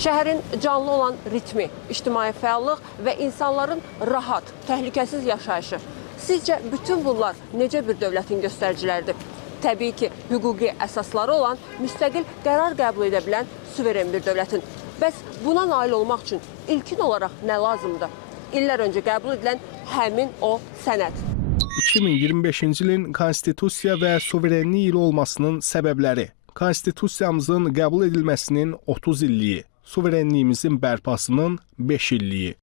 Şəhərin canlı olan ritmi, ictimai fəallıq və insanların rahat, təhlükəsiz yaşayışı. Sizcə bütün bunlar necə bir dövlətin göstəriciləridir? Təbii ki, hüquqi əsasları olan müstəqil qərar qəbul edə bilən suveren bir dövlətin. Bəs buna nail olmaq üçün ilkin olaraq nə lazımdır? İllər öncə qəbul edilən həmin o sənəd. 2025-ci ilin konstitusiya və suverenlik ili olmasının səbəbləri, konstitusiyamızın qəbul edilməsinin 30 illiyi, suverenliyimizin bərpasının 5 illiyi.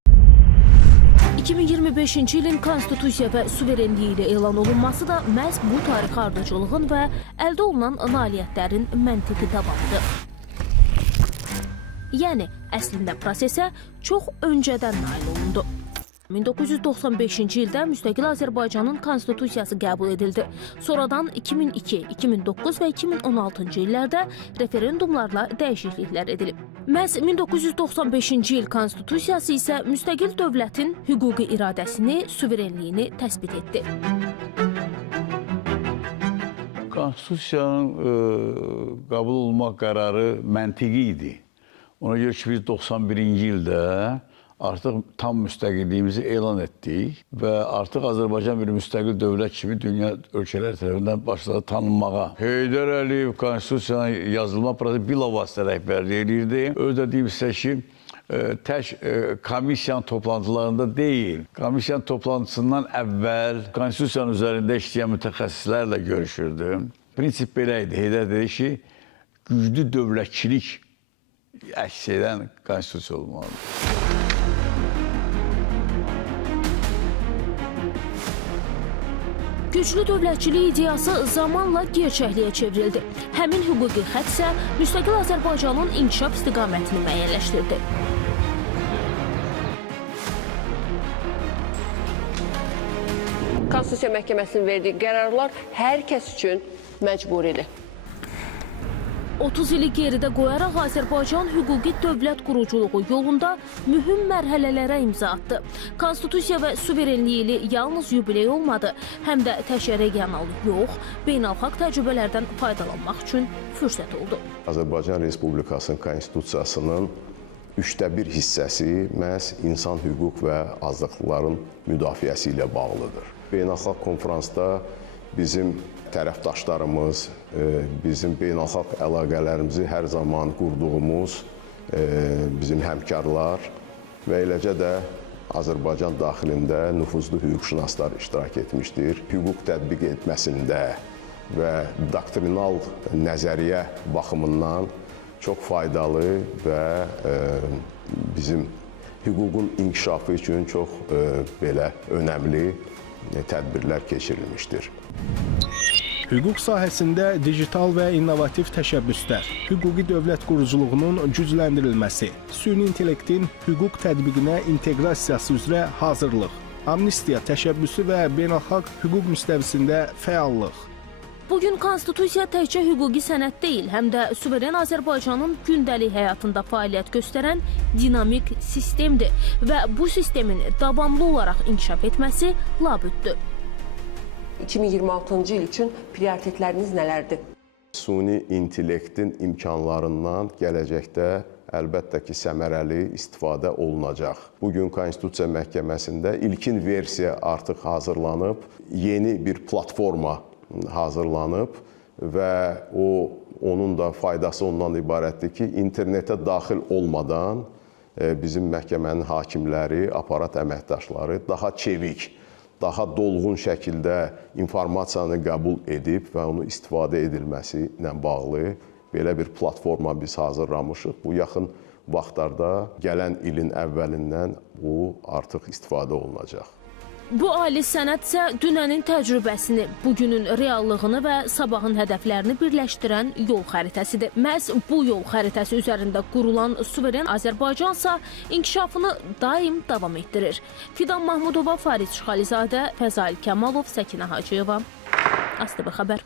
2025-ci ilin konstitusiya və suverenliyi ilə elan olunması da məhz bu tarixi ardıcılığın və əldə olunan nailiyyətlərin məntiqi davamıdır. Yəni, əslində prosesə çox öncədən nail olundu. 1995-ci ildə müstəqil Azərbaycanın konstitusiyası qəbul edildi. Sonradan 2002, 2009 və 2016-cı illərdə referendumlarla dəyişikliklər edilib. Məhz 1995-ci il konstitusiyası isə müstəqil dövlətin hüquqi iradəsini, suverenliyini təsbit etdi. Konstitusiyanın qəbul olmaq qərarı məntiqi idi. Ona görə ki, biz 91-ci ildə artıq tam müstəqilliyimizi elan etdik və artıq Azərbaycan bir müstəqil dövlət kimi dünya ölkələri tərəfindən başladı tanınmağa. Heydər Əliyev konstitusiyanın yazılma prosesi bilavasitə rəhbərlik edirdi. Özü də deyim sizə ki, tək komissiyanın toplantılarında deyil, komissiyanın toplantısından əvvəl konstitusiyanın üzərində işləyən mütəxəssislərlə görüşürdü. Prinsip belə idi. Heydər dedi ki, güclü dövlətçilik əks edən konstitusiya olmalıdır. Güclü dövlətçilik ideyası zamanla gerçəkliyə çevrildi. Həmin hüquqi xətt isə müstəqil Azərbaycanın inkişaf istiqamətini müəyyənləşdirdi. Konstitusiya Məhkəməsinin verdiyi qərarlar hər kəs üçün məcburidir. 30 ili geridə qoyaraq Azərbaycan hüquqi dövlət quruculuğu yolunda mühüm mərhələlərə imza atdı. Konstitusiya və suverenliyi ili yalnız yubiley olmadı, həm də tək regional yox, beynəlxalq təcrübələrdən faydalanmaq üçün fürsət oldu. Azərbaycan Respublikasının konstitusiyasının 1/3 hissəsi məhz insan hüquq və azlıqların müdafiəsi ilə bağlıdır. Beynəlxalq konferansda bizim tərəfdaşlarımız, bizim beynəlxalq əlaqələrimizi hər zaman qurduğumuz bizim həmkarlar və eləcə də Azərbaycan daxilində nüfuzlu hüquqşünaslar iştirak etmişdir. Hüquq tətbiq etməsində və doktrinal nəzəriyyə baxımından çox faydalı və bizim hüququn inkişafı üçün çox belə önəmli tədbirlər keçirilmişdir. Hüquq sahəsində digital və innovativ təşəbbüslər, hüquqi dövlət quruculuğunun gücləndirilməsi, süni intellektin hüquq tətbiqinə inteqrasiyası üzrə hazırlıq, amnistiya təşəbbüsü və beynəlxalq hüquq müstəvisində fəallıq. Bugün konstitusiya təkcə hüquqi sənəd deyil, həm də suveren Azərbaycanın gündəlik həyatında fəaliyyət göstərən dinamik sistemdir və bu sistemin davamlı olaraq inkişaf etməsi labüddür. 2026-cı il üçün prioritetləriniz nələrdir? Süni intellektin imkanlarından gələcəkdə əlbəttə ki, səmərəli istifadə olunacaq. Bugün Konstitusiya Məhkəməsində ilkin versiya artıq hazırlanıb, yeni bir platforma hazırlanıb və onun da faydası ondan ibarətdir ki, internetə daxil olmadan bizim məhkəmənin hakimləri, aparat əməkdaşları daha çevik, daha dolğun şəkildə informasiyanı qəbul edib və onu istifadə edilməsi ilə bağlı belə bir platforma biz hazırlamışıq. Bu yaxın vaxtlarda gələn ilin əvvəlindən bu artıq istifadə olunacaq. Bu ali sənəd isə dünənin təcrübəsini, bugünün reallığını və sabahın hədəflərini birləşdirən yol xəritəsidir. Məhz bu yol xəritəsi üzərində qurulan suveren Azərbaycansa inkişafını daim davam etdirir. Fidan Mahmudova, Farid Şıxalizadə, Fəzail Kəmalov, Səkinə Hacıyeva, ASTV xəbər.